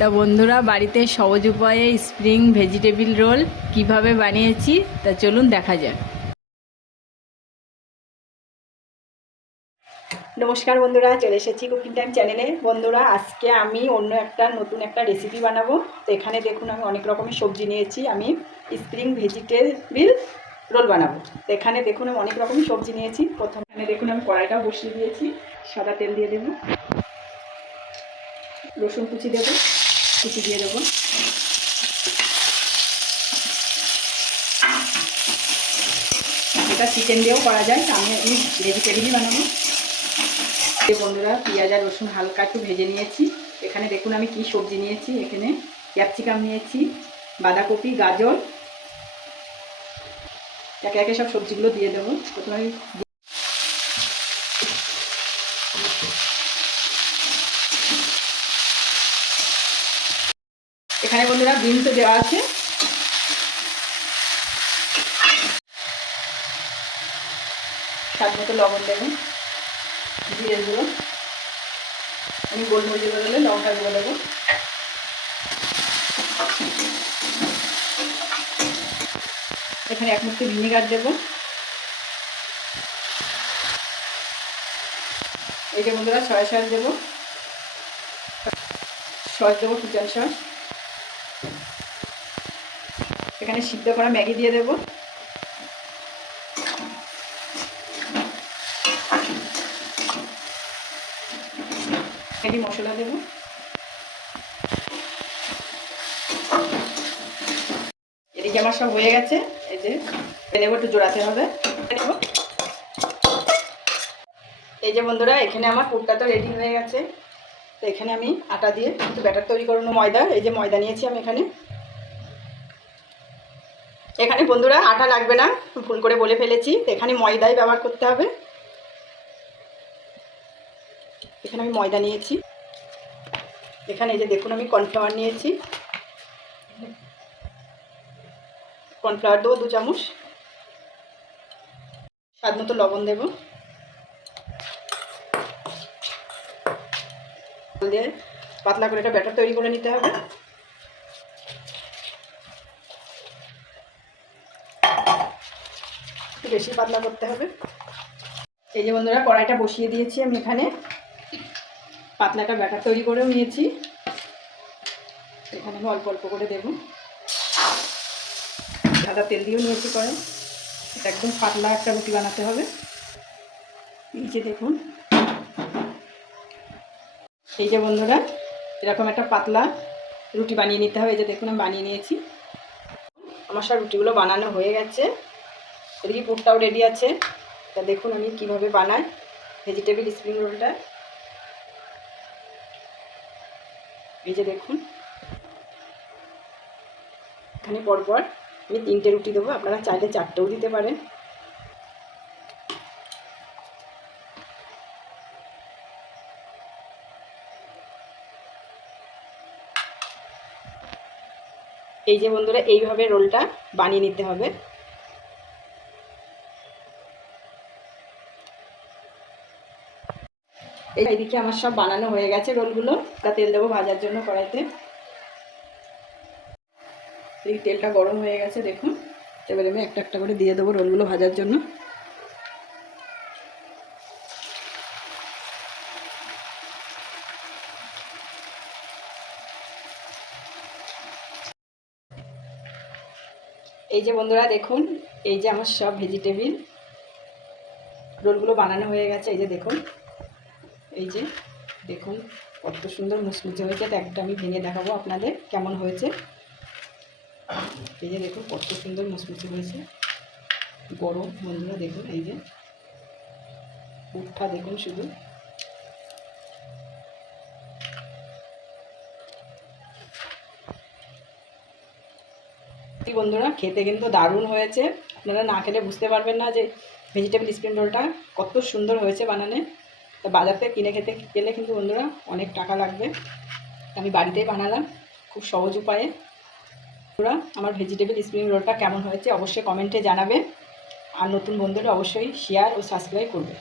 তা বন্ধুরা বাড়িতে সহজ উপায়ে স্প্রিং ভেজিটেবিল রোল কিভাবে বানিয়েছি তা চলুন দেখা যাক। নমস্কার বন্ধুরা, চলে এসেছি কুকিং টাইম চ্যানেলে। বন্ধুরা আজকে আমি অন্য একটা নতুন একটা রেসিপি বানাবো। তো এখানে দেখুন আমি অনেক রকমের সবজি নিয়েছি। আমি স্প্রিং ভেজিটেবিল রোল বানাবো। তো এখানে দেখুন আমি অনেক রকমের সবজি নিয়েছি। প্রথমে দেখুন আমি কড়াইটা বসিয়ে দিয়েছি, সাদা তেল দিয়ে দেবো, রসুন কুচি দেবো, কুচি দিয়ে দেবো, এটা চিকেন দিয়েও করা যায়, আমি ভেজিটেবিলই বানাবো। বন্ধুরা পেঁয়াজ আর রসুন হালকা একটু ভেজে নিয়েছি। এখানে দেখুন আমি কি সবজি নিয়েছি। এখানে ক্যাপসিকাম নিয়েছি, বাঁধাকপি, গাজর, একে একে সব সবজিগুলো দিয়ে দেবো। প্রথমে আমি এখানে বন্ধুরা বিনসও দেওয়া আছে। স্বাদ মতো লবণ দেবো, জিরে গুঁড়ো, আমি গোলমরিচ বদলে লঙ্কা গুঁড়ো দেবো, এখানে এক মুঠো ভিনেগার দেবো। এই যে বন্ধুরা সয়া সস দেবো, সস দেবো, কিচেন সস। এখানে সিদ্ধ করা ম্যাগি দিয়ে দেবো, ম্যাগি মশলা দেবো। এদিকে আমার সব হয়ে গেছে। এই যে নেবো, একটু জোড়াতে হবে। নেব, এই যে বন্ধুরা এখানে আমার পুরটা তো রেডি হয়ে গেছে। তো এখানে আমি আটা দিয়ে একটু ব্যাটার তৈরি করবো। ময়দা, এই যে ময়দা নিয়েছি আমি। এখানে বন্ধুরা আটা লাগবে না, ভুল করে বলে ফেলেছি। এখানে ময়দাই ব্যবহার করতে হবে। এখানে আমি ময়দা নিয়েছি। এখানে এই যে দেখুন আমি কর্নফ্লাওয়ার নিয়েছি, কর্নফ্লাওয়ার দেবো 2 চামচ, স্বাদ মতো লবণ দেবো, দিয়ে পাতলা করে একটা ব্যাটার তৈরি করে নিতে হবে। একটু বেশি পাতলা করতে হবে। এই যে বন্ধুরা কড়াইটা বসিয়ে দিয়েছি আমি। এখানে পাতলা একটা ব্যাটার তৈরি করেও নিয়েছি। এখানে আমি অল্প অল্প করে দেবো, সাদা তেল দিয়েও নিয়েছি কড়াই। এটা একদম পাতলা একটা রুটি বানাতে হবে। এই যে দেখুন, এই যে বন্ধুরা এরকম একটা পাতলা রুটি বানিয়ে নিতে হবে। এই যে দেখুন আমি বানিয়ে নিয়েছি। আমার সব রুটিগুলো বানানো হয়ে গেছে। এদিকে পুরটাও রেডি আছে। তা দেখুন আমি কিভাবে বানাই ভেজিটেবিল স্প্রিং রোলটা। এই যে দেখুন, এখানে পরপর আমি 3টে রুটি দেবো, আপনারা চাইলে 4টেও দিতে পারেন। এই যে বন্ধুরা এইভাবে রোলটা বানিয়ে নিতে হবে। এইদিকে আমার সব বানানো হয়ে গেছে রোলগুলো। তা তেল দেবো ভাজার জন্য কড়াইতে। এই তেলটা গরম হয়ে গেছে দেখুন। এবারে আমি একটা একটা করে দিয়ে দেবো রোলগুলো ভাজার জন্য। এই যে বন্ধুরা দেখুন, এই যে আমার সব ভেজিটেবিল রোলগুলো বানানো হয়ে গেছে। এই যে দেখুন, এই যে দেখুন কত সুন্দর মুচমুচে হয়েছে। তো একটা আমি ভেঙে দেখাবো আপনাদের কেমন হয়েছে। এই যে দেখুন কত সুন্দর মুচমুচে হয়েছে, গরম। বন্ধুরা দেখুন এই যে পুরটা দেখুন শুধু। বন্ধুরা খেতে কিন্তু দারুণ হয়েছে। আপনারা না খেলে বুঝতে পারবেন না যে ভেজিটেবল স্প্রিং রোলটা কত সুন্দর হয়েছে বানানে। তো বাজার থেকে কিনে খেতে গেলে কিন্তু বন্ধুরা অনেক টাকা লাগবে। আমি বাড়িতেই বানালাম খুব সহজ উপায়ে। বন্ধুরা আমার ভেজিটেবল স্প্রিং রোলটা কেমন হয়েছে অবশ্যই কমেন্টে জানাবে। আর নতুন বন্ধুরা অবশ্যই শেয়ার ও সাবস্ক্রাইব করবে।